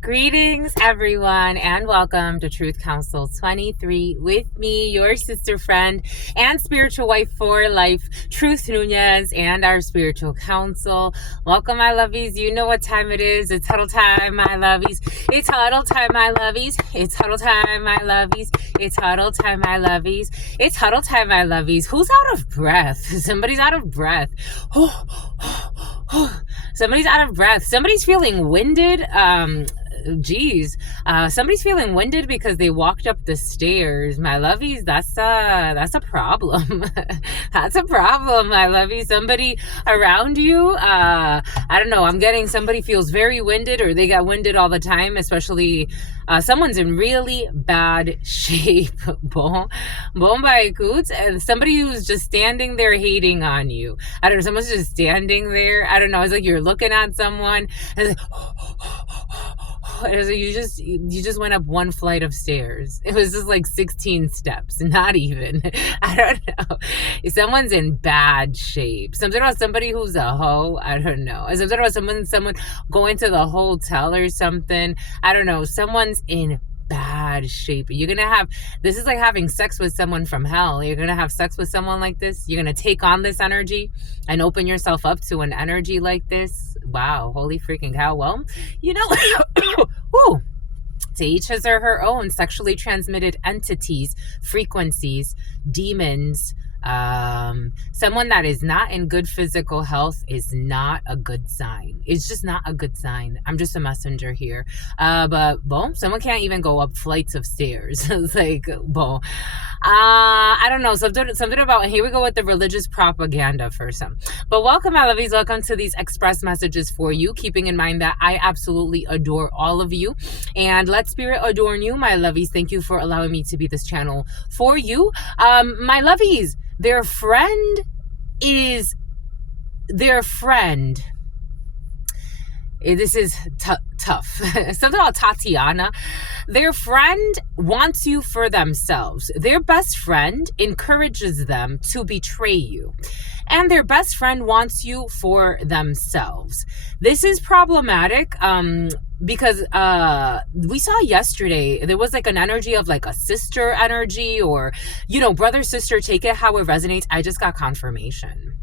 Greetings, everyone, and welcome to Truth Council 23 with me, your sister friend and spiritual wife for life, Truth Nunez, and our spiritual council. Welcome, my lovies. You know what time it is. It's huddle time, my lovies. It's huddle time, my lovies. It's huddle time, my lovies. It's huddle time, my lovies. It's huddle time, my lovies. Who's out of breath? Somebody's out of breath. Somebody's out of breath. Somebody's feeling winded. Somebody's feeling winded because they walked up the stairs. My lovies, that's a problem. That's a problem, my lovies. Somebody around you, I don't know, I'm getting somebody feels very winded, or they got winded all the time, especially someone's in really bad shape. And somebody who's just standing there hating on you. I don't know, someone's just standing there. I don't know, it's like you're looking at someone and you just went up one flight of stairs. It was just like 16 steps, not even. I don't know. Someone's in bad shape. Something about somebody who's a hoe. I don't know. Something about someone going to the hotel or something. I don't know. Someone's in bad shape. This is like having sex with someone from hell. You're gonna have sex with someone like this. You're gonna take on this energy and open yourself up to an energy like this. Wow, holy freaking cow. Well, whoo, to each his or her own sexually transmitted entities, frequencies, demons. Someone that is not in good physical health is not a good sign. It's just not a good sign. I'm just a messenger here. But someone can't even go up flights of stairs. It's like, I don't know, something about, here we go with the religious propaganda for some. But welcome, my lovies. Welcome to these express messages for you, keeping in mind that I absolutely adore all of you, and let spirit adorn you, my lovies. Thank you for allowing me to be this channel for you. My lovies, their friend is their friend. This is tough. Something about Tatiana. Their friend wants you for themselves. Their best friend encourages them to betray you. And their best friend wants you for themselves. This is problematic because we saw yesterday, there was like an energy of like a sister energy, or, brother, sister, take it how it resonates. I just got confirmation.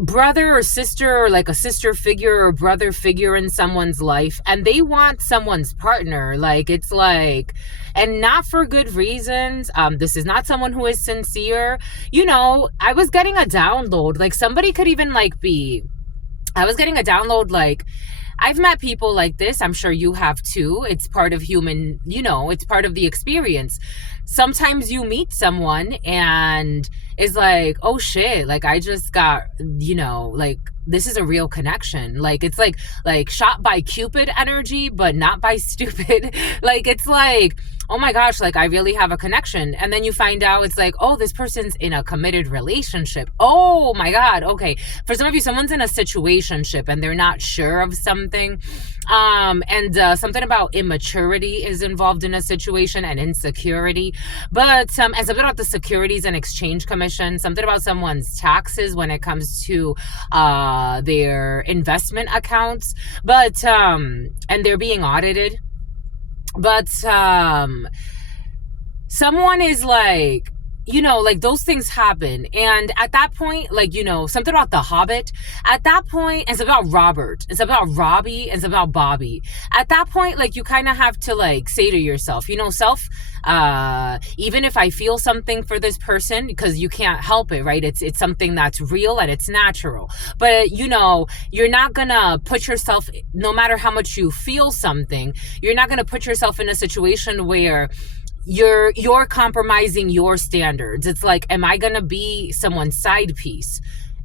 Brother or sister, or like a sister figure or brother figure in someone's life, and they want someone's partner. Like, it's like, and not for good reasons. This is not someone who is sincere. I was getting a download, like somebody could even I was getting a download, like, I've met people like this. I'm sure you have too. It's part of human, it's part of the experience. Sometimes you meet someone and it's like, oh shit, like I just got, like this is a real connection. Like it's like shot by Cupid energy, but not by stupid. Like it's like, oh my gosh, like I really have a connection. And then you find out it's like, oh, this person's in a committed relationship. Oh my God. Okay. For some of you, someone's in a situationship and they're not sure of something. And something about immaturity is involved in a situation, and insecurity. But and something about the Securities and Exchange Commission, something about someone's taxes when it comes to their investment accounts. But and they're being audited. But someone is like, like those things happen. And at that point, like, something about the Hobbit, at that point, it's about Robert, it's about Robbie, it's about Bobby. At that point, like, you kind of have to like say to yourself, even if I feel something for this person, because you can't help it, right? It's something that's real and it's natural. But, you're not gonna put yourself, no matter how much you feel something, you're not gonna put yourself in a situation where you're compromising your standards. It's like, am I gonna be someone's side piece?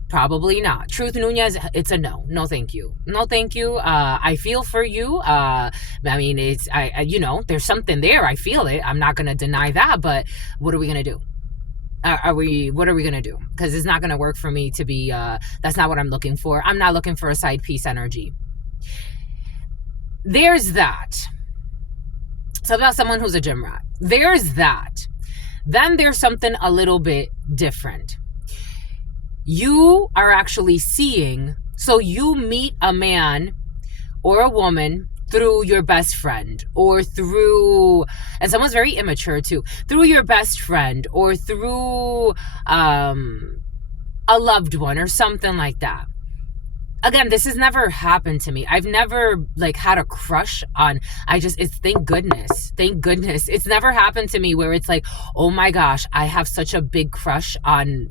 Probably not. Truth Nunez, it's a no. No, thank you. No, thank you. I feel for you. I mean, there's something there. I feel it. I'm not gonna deny that. But what are we gonna do? What are we gonna do? Because it's not gonna work for me to be. That's not what I'm looking for. I'm not looking for a side piece energy. There's that. So about someone who's a gym rat. There's that. Then there's something a little bit different. You are actually seeing So you meet a man or a woman through your best friend, or through, and someone's very immature too, through your best friend, or through a loved one or something like that. Again, this has never happened to me. I've never like had a crush on, it's thank goodness. It's never happened to me where it's like, oh my gosh, I have such a big crush on,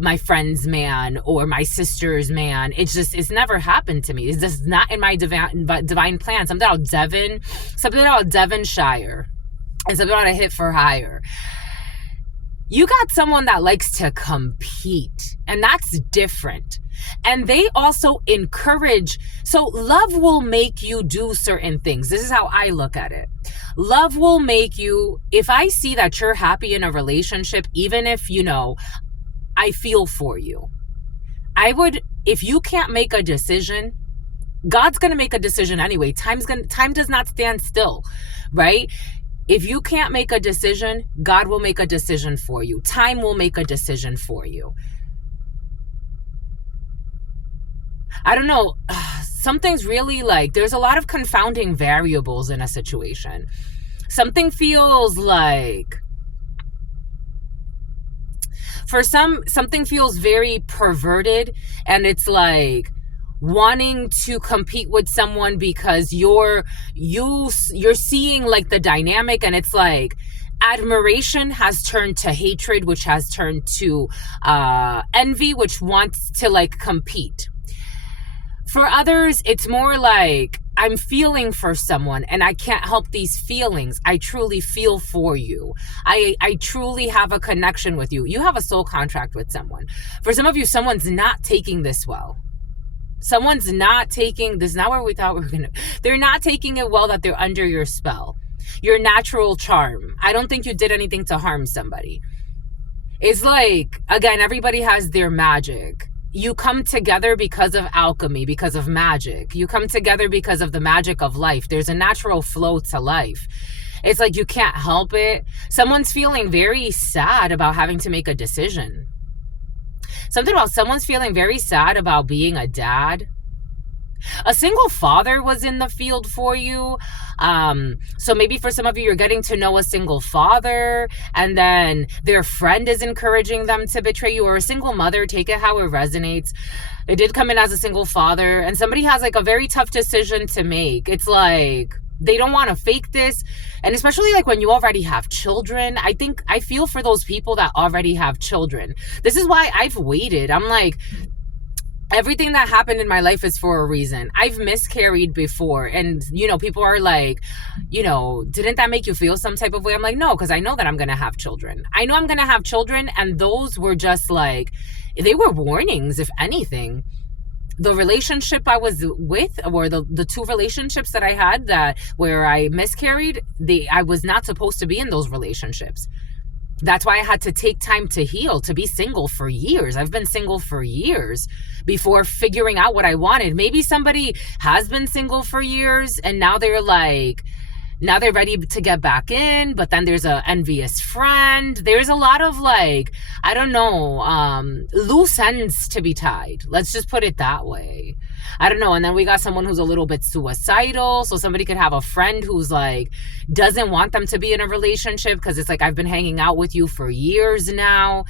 my friend's man or my sister's man. It's never happened to me. It's just not in my divine plan. Something about Devonshire, and something about a hit for hire. You got someone that likes to compete, and that's different. And they also encourage, so love will make you do certain things. This is how I look at it. Love will make you, if I see that you're happy in a relationship, even if, I feel for you, if you can't make a decision, God's going to make a decision anyway. Time does not stand still, right? If you can't make a decision, God will make a decision for you. Time will make a decision for you. I don't know. Something's really like, there's a lot of confounding variables in a situation. Something feels like, for something feels very perverted, and it's like wanting to compete with someone because you're seeing like the dynamic, and it's like admiration has turned to hatred, which has turned to envy, which wants to like compete. For others, it's more like, I'm feeling for someone and I can't help these feelings. I truly feel for you. I truly have a connection with you. You have a soul contract with someone. For some of you, someone's not taking this well. Someone's not taking this, not where we thought we were going to. They're not taking it well that they're under your spell. Your natural charm. I don't think you did anything to harm somebody. It's like, again, everybody has their magic. You come together because of alchemy, because of magic. You come together because of the magic of life. There's a natural flow to life. It's like you can't help it. Someone's feeling very sad about having to make a decision. Something about someone's feeling very sad about being a dad. A single father was in the field for you. So maybe for some of you, you're getting to know a single father, and then their friend is encouraging them to betray you, or a single mother. Take it how it resonates. It did come in as a single father, and somebody has like a very tough decision to make. It's like they don't want to fake this. And especially like when you already have children, I feel for those people that already have children. This is why I've waited. I'm like, everything that happened in my life is for a reason. I've miscarried before, and people are like, didn't that make you feel some type of way? I'm like, no, because I know that I'm gonna have children. I know I'm gonna have children, and those were just like, they were warnings, if anything. The relationship I was with, or the two relationships that I had where I miscarried, I was not supposed to be in those relationships. That's why I had to take time to heal, to be single for years. I've been single for years before figuring out what I wanted. Maybe somebody has been single for years and now they're ready to get back in, but then there's a envious friend. There's a lot of like, I don't know, loose ends to be tied. Let's just put it that way. I don't know. And then we got someone who's a little bit suicidal. So somebody could have a friend who's like, doesn't want them to be in a relationship because it's like, I've been hanging out with you for years now.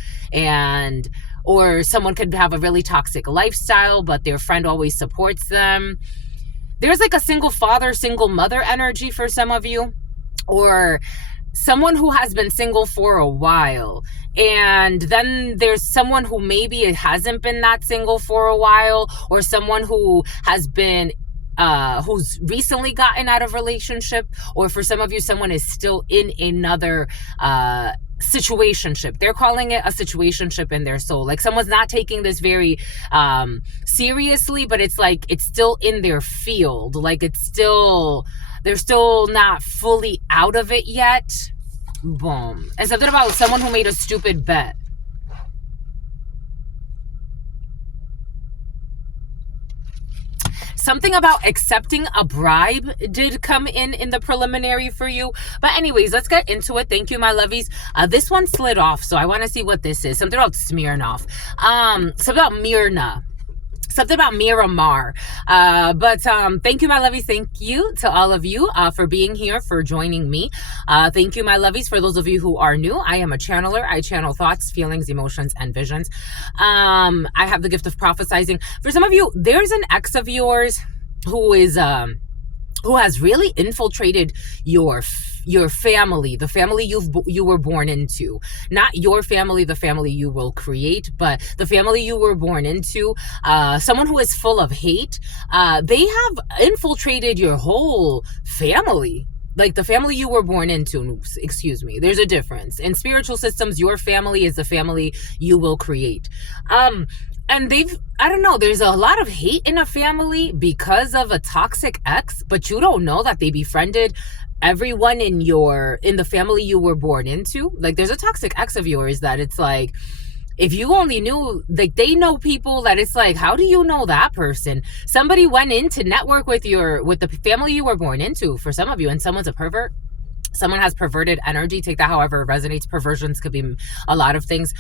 Or someone could have a really toxic lifestyle, but their friend always supports them. There's like a single father, single mother energy for some of you, or someone who has been single for a while. And then there's someone who maybe it hasn't been that single for a while, or someone who has been who's recently gotten out of relationship, or for some of you, someone is still in another situationship. They're calling it a situationship in their soul. Like someone's not taking this very seriously, but it's like it's still in their field. Like they're still not fully out of it yet. Boom. And something about someone who made a stupid bet. Something about accepting a bribe did come in the preliminary for you. But anyways, let's get into it. Thank you, my lovies. This one slid off, so I want to see what this is. Something about Smirnoff. Something about Myrna. something about Miramar. But thank you, my lovies. Thank you to all of you for being here, for joining me. Thank you, my lovies. For those of you who are new, I am a channeler. I channel thoughts, feelings, emotions, and visions. I have the gift of prophesizing. For some of you, there's an ex of yours who has really infiltrated your family, the family you were born into. Not your family, the family you will create, but the family you were born into. Someone who is full of hate. They have infiltrated your whole family. Like the family you were born into, excuse me. There's a difference. In spiritual systems, your family is the family you will create. And I don't know, there's a lot of hate in a family because of a toxic ex, but you don't know that they befriended everyone in the family you were born into. Like there's a toxic ex of yours that it's like, if you only knew, like they know people that it's like, how do you know that person? Somebody went in to network with the family you were born into, for some of you, and someone's a pervert. Someone has perverted energy. Take that however it resonates. Perversions could be a lot of things.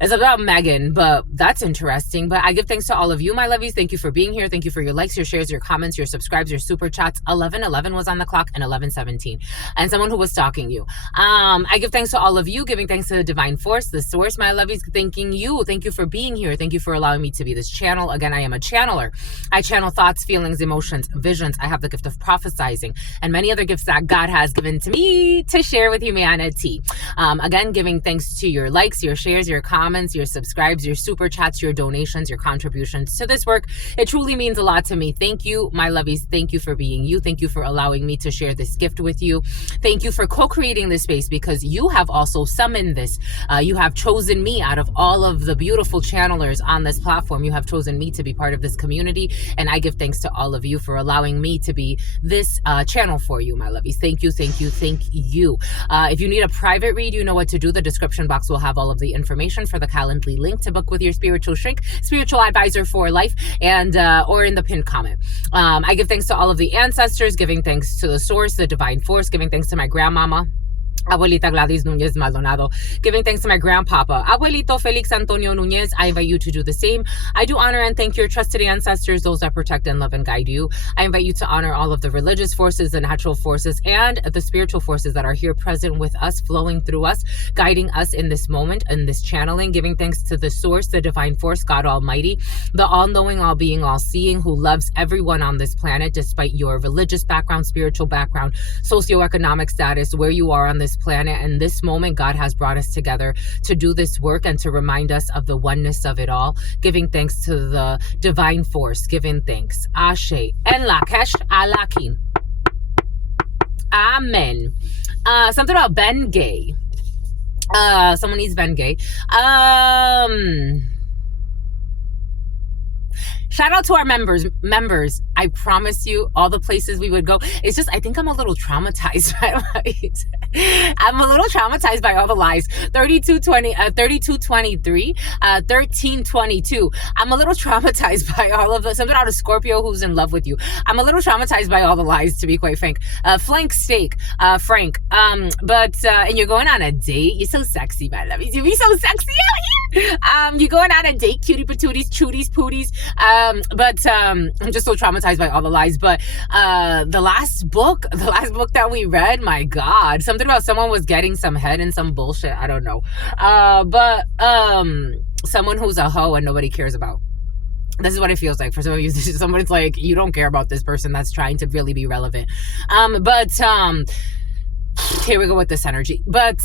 It's about Megan, but that's interesting. But I give thanks to all of you, my lovies. Thank you for being here. Thank you for your likes, your shares, your comments, your subscribes, your super chats. 11:11 was on the clock and 11:17. And someone who was stalking you. I give thanks to all of you, giving thanks to the divine force, the source, my lovies, thanking you. Thank you for being here. Thank you for allowing me to be this channel. Again, I am a channeler. I channel thoughts, feelings, emotions, visions. I have the gift of prophesizing and many other gifts that God has given to me to share with humanity. Again, giving thanks to your likes, your shares, your comments, your subscribes, your super chats, your donations, your contributions to this work. It truly means a lot to me. Thank you, my lovies. Thank you for being you. Thank you for allowing me to share this gift with you. Thank you for co-creating this space, because you have also summoned this. You have chosen me out of all of the beautiful channelers on this platform. You have chosen me to be part of this community, and I give thanks to all of you for allowing me to be this channel for you, my lovies. Thank you, thank you, thank you. If you need a private read, you know what to do. The description box will have all of the information for the Calendly link to book with your spiritual shrink, spiritual advisor for life, and or in the pinned comment. I give thanks to all of the ancestors, giving thanks to the source, the divine force, giving thanks to my grandmama, Abuelita Gladys Nunez Maldonado, giving thanks to my grandpapa, Abuelito Felix Antonio Nunez. I invite you to do the same. I do honor and thank your trusted ancestors, those that protect and love and guide you. I invite you to honor all of the religious forces, the natural forces, and the spiritual forces that are here present with us, flowing through us, guiding us in this moment, in this channeling, giving thanks to the source, the divine force, God Almighty, the all-knowing, all-being, all-seeing, who loves everyone on this planet, despite your religious background, spiritual background, socioeconomic status, where you are on this planet. And this moment, God has brought us together to do this work and to remind us of the oneness of it all, giving thanks to the divine force, giving thanks. Ashe, en Lakesh Alakin. Amen. Something about Ben Gay. Someone needs Ben Gay. Shout out to our members. I promise you, all the places we would go. It's just, I think I'm a little traumatized by lies. I'm a little traumatized by all the lies. 3223, 1322. I'm a little traumatized by all of the, something out of Scorpio who's in love with you. I'm a little traumatized by all the lies, to be quite frank. Flank steak, Frank. And you're going on a date. You're so sexy, my love. You be so sexy out here. You're going on a date, cutie patooties, chooties, pooties. I'm just so traumatized by all the lies. But the last book that we read, my God, something about someone was getting some head and some bullshit. I don't know. Someone who's a hoe and nobody cares about. This is what it feels like for some of you. Someone's like, you don't care about this person that's trying to really be relevant. Here we go with this energy. But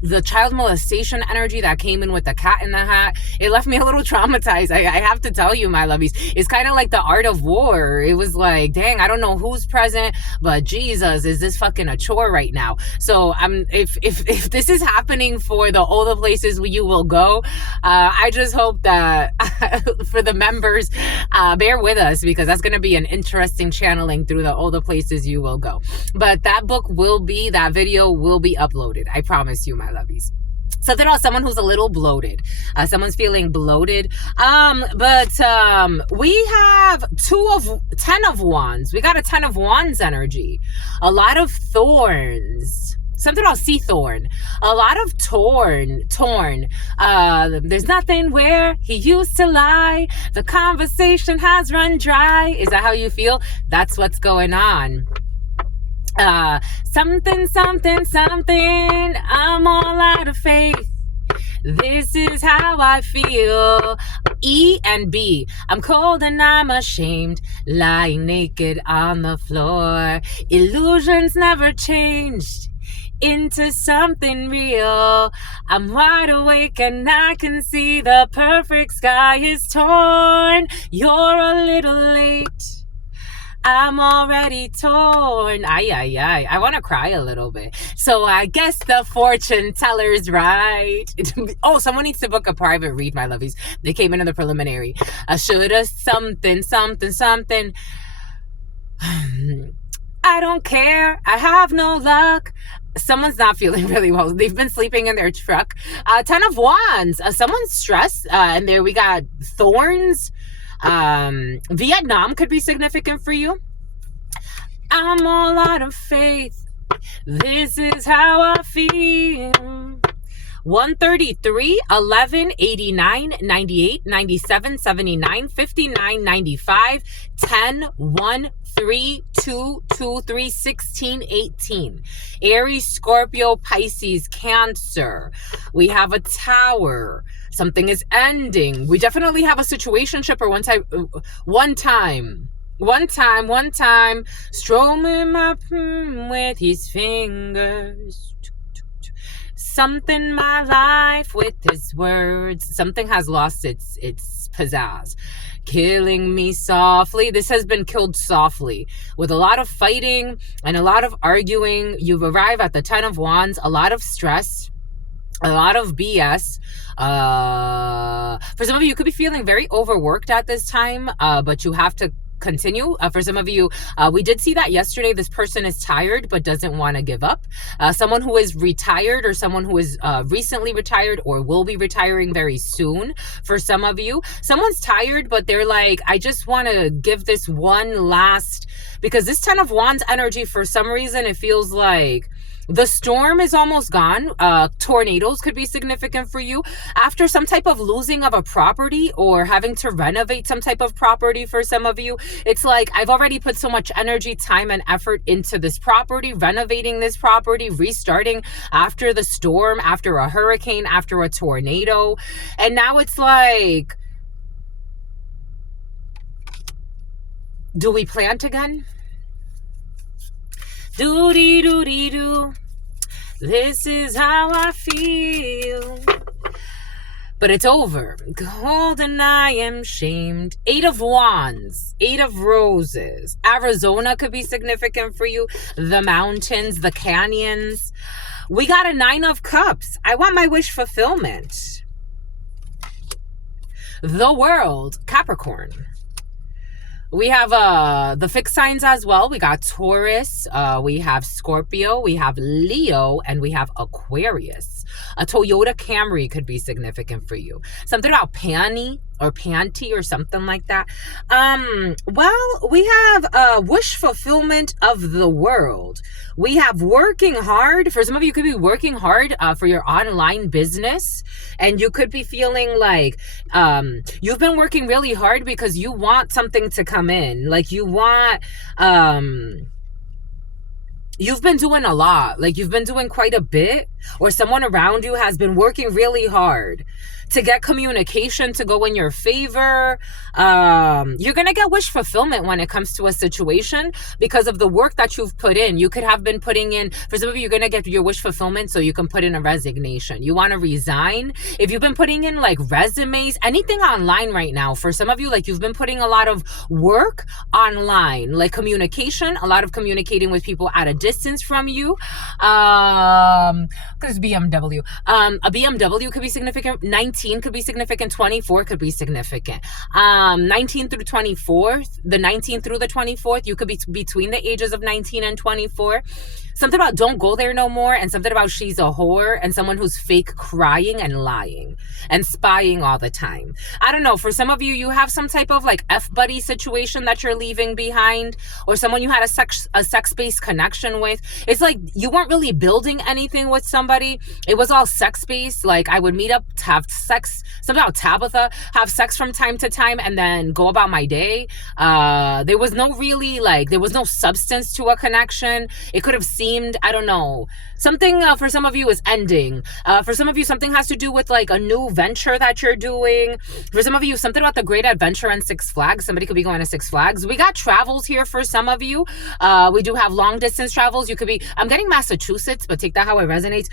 the child molestation energy that came in with the cat in the hat, it left me a little traumatized. I have to tell you, my lovies. It's kind of like the art of war. It was like, dang, I don't know who's present, but Jesus, is this fucking a chore right now? So if this is happening for all the places you will go, I just hope that for the members, bear with us, because that's going to be an interesting channeling through all the places you will go. But that video will be uploaded. I promise you, my lovies. Something about someone who's a little bloated. Someone's feeling bloated. We have 10 of wands. We got a 10 of wands energy. A lot of thorns. something about sea thorn. A lot of torn. There's nothing where he used to lie. The conversation has run dry. Is that how you feel? That's what's going on. Something. I'm all out of faith. This is how I feel. E and B. I'm cold and I'm ashamed, lying naked on the floor. Illusions never changed into something real. I'm wide awake and I can see the perfect sky is torn. You're a little late. I'm already torn. Ay. I want to cry a little bit. So I guess the fortune teller's right. Oh, someone needs to book a private read, my lovies. They came in the preliminary. I shoulda something. I don't care. I have no luck. Someone's not feeling really well. They've been sleeping in their truck. 10 of Wands. Someone's stressed. And there we got thorns. Vietnam could be significant for you. I'm all out of faith. This is how I feel. 133, 11, 89, 98, 97, 79, 59, 95, 10, 1, 3, 2, 2, 3, 16, 18. Aries, Scorpio, Pisces, Cancer. We have a Tower. Something is ending. We definitely have a situationship or one time. Stroming my with his fingers. Something my life with his words. Something has lost its pizzazz. Killing me softly. This has been killed softly with a lot of fighting and a lot of arguing. You've arrived at the 10 of Wands, a lot of stress, a lot of BS. For some of you could be feeling very overworked at this time, but you have to continue. For some of you, we did see that yesterday. This person is tired but doesn't want to give up. Someone who is retired or someone who is recently retired or will be retiring very soon. For some of you, someone's tired but they're like, I just want to give this one last, because this 10 of Wands energy, for some reason, it feels like the storm is almost gone. Tornadoes could be significant for you. After some type of losing of a property or having to renovate some type of property for some of you, it's like, I've already put so much energy, time, and effort into this property, renovating this property, restarting after the storm, after a hurricane, after a tornado. And now it's like, do we plant again? Do. This is how I feel. But it's over. Cold and I am shamed. 8 of Wands. 8 of Roses. Arizona could be significant for you. The mountains, the canyons. We got a 9 of Cups. I want my wish fulfillment. The World. Capricorn. We have the fixed signs as well. We got Taurus, we have Scorpio, we have Leo, and we have Aquarius. A Toyota Camry could be significant for you. Something about panty or something like that. Well, we have wish fulfillment of the world. We have working hard. For some of you, could be working hard for your online business, and you could be feeling like you've been working really hard because you want something to come in. Like you want you've been doing a lot. Like you've been doing quite a bit, or someone around you has been working really hard to get communication to go in your favor. You're going to get wish fulfillment when it comes to a situation because of the work that you've put in. You could have been putting in, for some of you, you're going to get your wish fulfillment so you can put in a resignation. You want to resign. If you've been putting in like resumes, anything online right now, for some of you, like you've been putting a lot of work online, like communication, a lot of communicating with people at a distance from you. Because BMW. A BMW could be significant. 19 could be significant. 24 could be significant. 19 through 24, the 19th through the 24th, you could be between the ages of 19 and 24. Something about don't go there no more, and something about she's a whore, and someone who's fake crying and lying and spying all the time. I don't know. For some of you, you have some type of like F-buddy situation that you're leaving behind, or someone you had a sex-based connection with. It's like you weren't really building anything with somebody. It was all sex-based. Like I would meet up to have sex, something about Tabitha, have sex from time to time, and then go about my day. There was no really like, there was no substance to a connection. It could have seemed, I don't know, something for some of you is ending. For some of you, something has to do with like a new venture that you're doing. For some of you, something about the Great Adventure and Six Flags. Somebody could be going to Six Flags. We got travels here for some of you. We do have long distance travels. You could be, I'm getting Massachusetts, but take that how it resonates.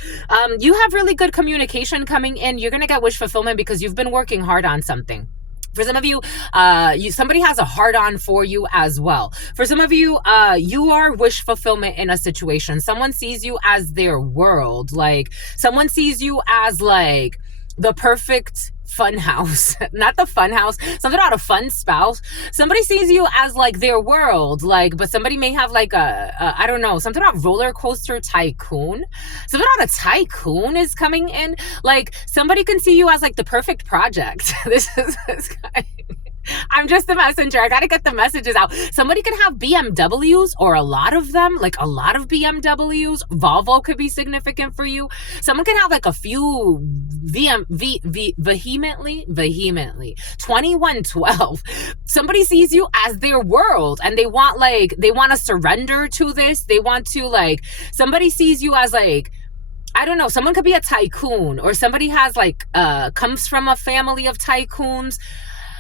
You have really good communication coming in. You're going to get wish fulfillment because you've been working hard on something. For some of you, somebody has a hard-on for you as well. For some of you, you are wish fulfillment in a situation. Someone sees you as their world. Like, someone sees you as, like, the perfect fun house. Not the fun house. Something about a fun spouse. Somebody sees you as, like, their world. Like, but somebody may have, like, I don't know, something about roller coaster tycoon. Something about a tycoon is coming in. Like, somebody can see you as, like, the perfect project. This guy. I'm just the messenger. I got to get the messages out. Somebody could have BMWs, or a lot of them, like a lot of BMWs. Volvo could be significant for you. Someone can have like a few vehemently 2112. Somebody sees you as their world, and they want to surrender to this. They want to, like, somebody sees you as, like, I don't know, someone could be a tycoon, or somebody has like comes from a family of tycoons.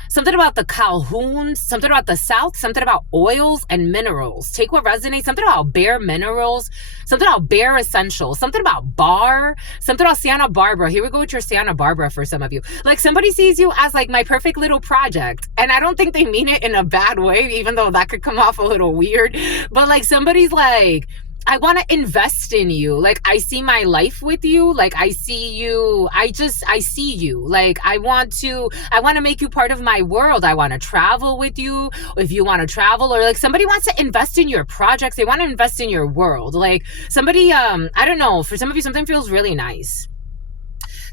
Something about the Calhouns, something about the South, something about oils and minerals. Take what resonates. Something about bare minerals, something about bare essentials, something about bar, something about Santa Barbara. Here we go with your Santa Barbara for some of you. Like, somebody sees you as like my perfect little project. And I don't think they mean it in a bad way, even though that could come off a little weird. But like, somebody's like, I want to invest in you. Like, I see my life with you. Like, I see you. I see you. Like, I want to make you part of my world. I want to travel with you. If you want to travel, or like somebody wants to invest in your projects. They want to invest in your world. Like, somebody, I don't know, for some of you, something feels really nice.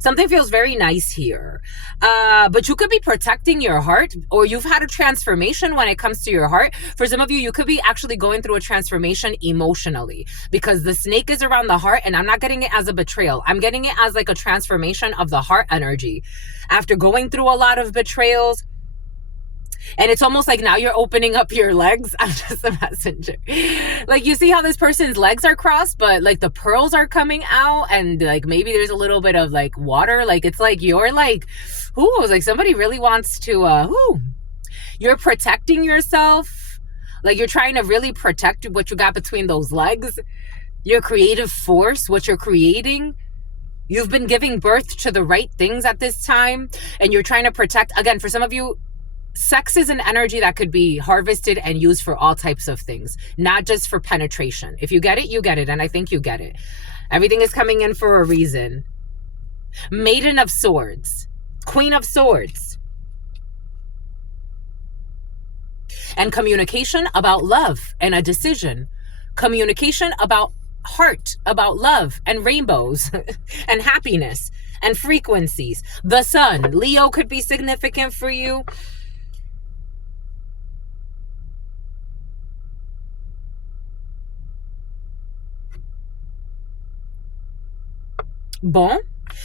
Something feels very nice here. But you could be protecting your heart, or you've had a transformation when it comes to your heart. For some of you, you could be actually going through a transformation emotionally, because the snake is around the heart, and I'm not getting it as a betrayal. I'm getting it as like a transformation of the heart energy. After going through a lot of betrayals, and it's almost like now you're opening up your legs. I'm just a messenger. Like, you see how this person's legs are crossed, but like the pearls are coming out, and like maybe there's a little bit of like water. Like, it's like you're like, ooh, like somebody really wants to, you're protecting yourself. Like, you're trying to really protect what you got between those legs. Your creative force, what you're creating. You've been giving birth to the right things at this time, and you're trying to protect. Again, for some of you, sex is an energy that could be harvested and used for all types of things, not just for penetration. If you get it, you get it. And I think you get it. Everything is coming in for a reason. Maiden of Swords, Queen of Swords. And communication about love and a decision. Communication about heart, about love and rainbows and happiness and frequencies. The sun, Leo could be significant for you. Bon,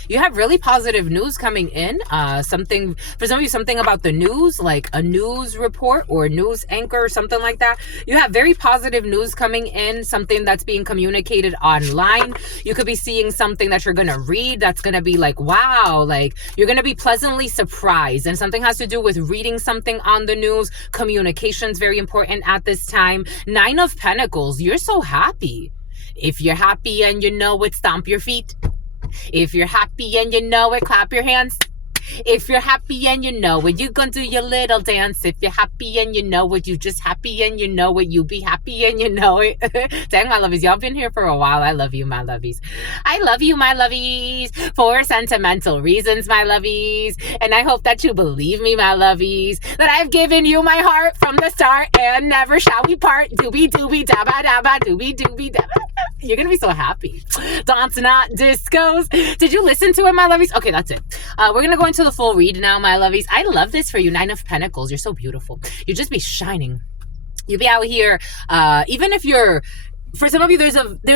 you have really positive news coming in. Something for some of you, something about the news, like a news report or a news anchor or something like that. You have very positive news coming in, something that's being communicated online. You could be seeing something that you're going to read that's going to be like, wow, like you're going to be pleasantly surprised. And something has to do with reading something on the news. Communication's very important at this time. 9 of Pentacles, you're so happy. If you're happy and you know it, stomp your feet. If you're happy and you know it, clap your hands. If you're happy and you know it, you gonna do your little dance. If you're happy and you know it, you just happy and you know it, you be happy and you know it. Dang, my lovies, y'all been here for a while. I love you, my lovies. I love you, my lovies, for sentimental reasons, my lovies. And I hope that you believe me, my lovies, that I've given you my heart from the start and never shall we part. Doobie doobie dabba dabba doobie doobie dabba. You're gonna be so happy. Dance not discos. Did you listen to it, my lovies? Okay, that's it. We're gonna go into the full read now, my lovies. I love this for you. 9 of Pentacles. You're so beautiful. You just be shining. You be out here, even if you're, for some of you, there's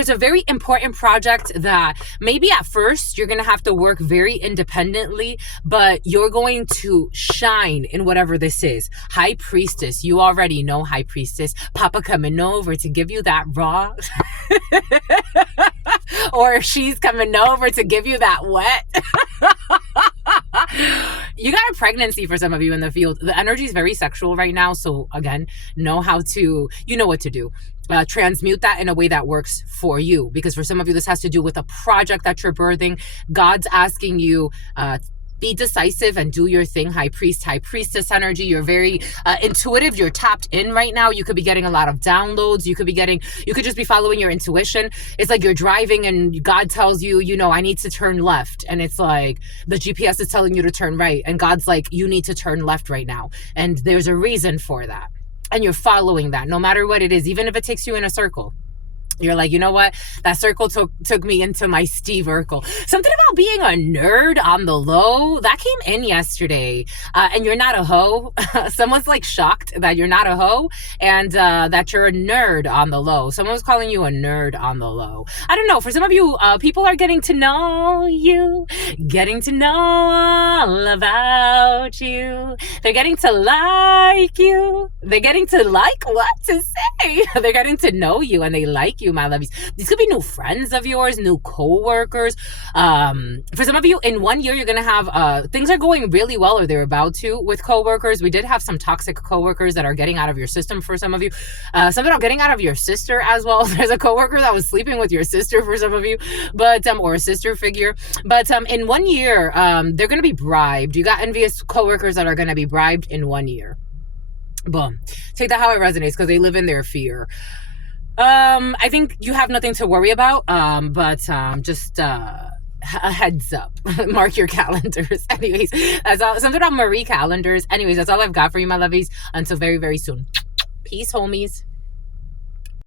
a very important project that maybe at first you're gonna have to work very independently, but you're going to shine in whatever this is. High Priestess, you already know High Priestess. Papa coming over to give you that raw, or she's coming over to give you that wet. You got a pregnancy for some of you in the field. The energy is very sexual right now. So again, you know what to do. Transmute that in a way that works for you. Because for some of you, this has to do with a project that you're birthing. God's asking you, be decisive and do your thing. High Priest, High Priestess energy. You're very intuitive. You're tapped in right now. You could be getting a lot of downloads. You could just be following your intuition. It's like you're driving and God tells you, I need to turn left. And it's like the GPS is telling you to turn right. And God's like, you need to turn left right now. And there's a reason for that. And you're following that no matter what it is, even if it takes you in a circle. You're like, you know what? That circle took me into my Steve Urkel. Something about being a nerd on the low, that came in yesterday. And you're not a hoe. Someone's like shocked that you're not a hoe and that you're a nerd on the low. Someone was calling you a nerd on the low. I don't know. For some of you, people are getting to know you, getting to know all about you. They're getting to like you. They're getting to like what to say. They're getting to know you and they like you, my lovies. These could be new friends of yours, new co-workers. For some of you, in 1 year, you're going to have, things are going really well, or they're about to, with co-workers. We did have some toxic co-workers that are getting out of your system for some of you. Some that are getting out of your sister as well. There's a co-worker that was sleeping with your sister for some of you, but, or a sister figure. But in 1 year, they're going to be bribed. You got envious co-workers that are going to be bribed in 1 year. Boom. Take that how it resonates, because they live in their fear. I think you have nothing to worry about, but just a heads up. Mark your calendars. Anyways, that's all. Something about Marie calendars. Anyways, that's all I've got for you, my lovies. Until very, very soon. Peace, homies.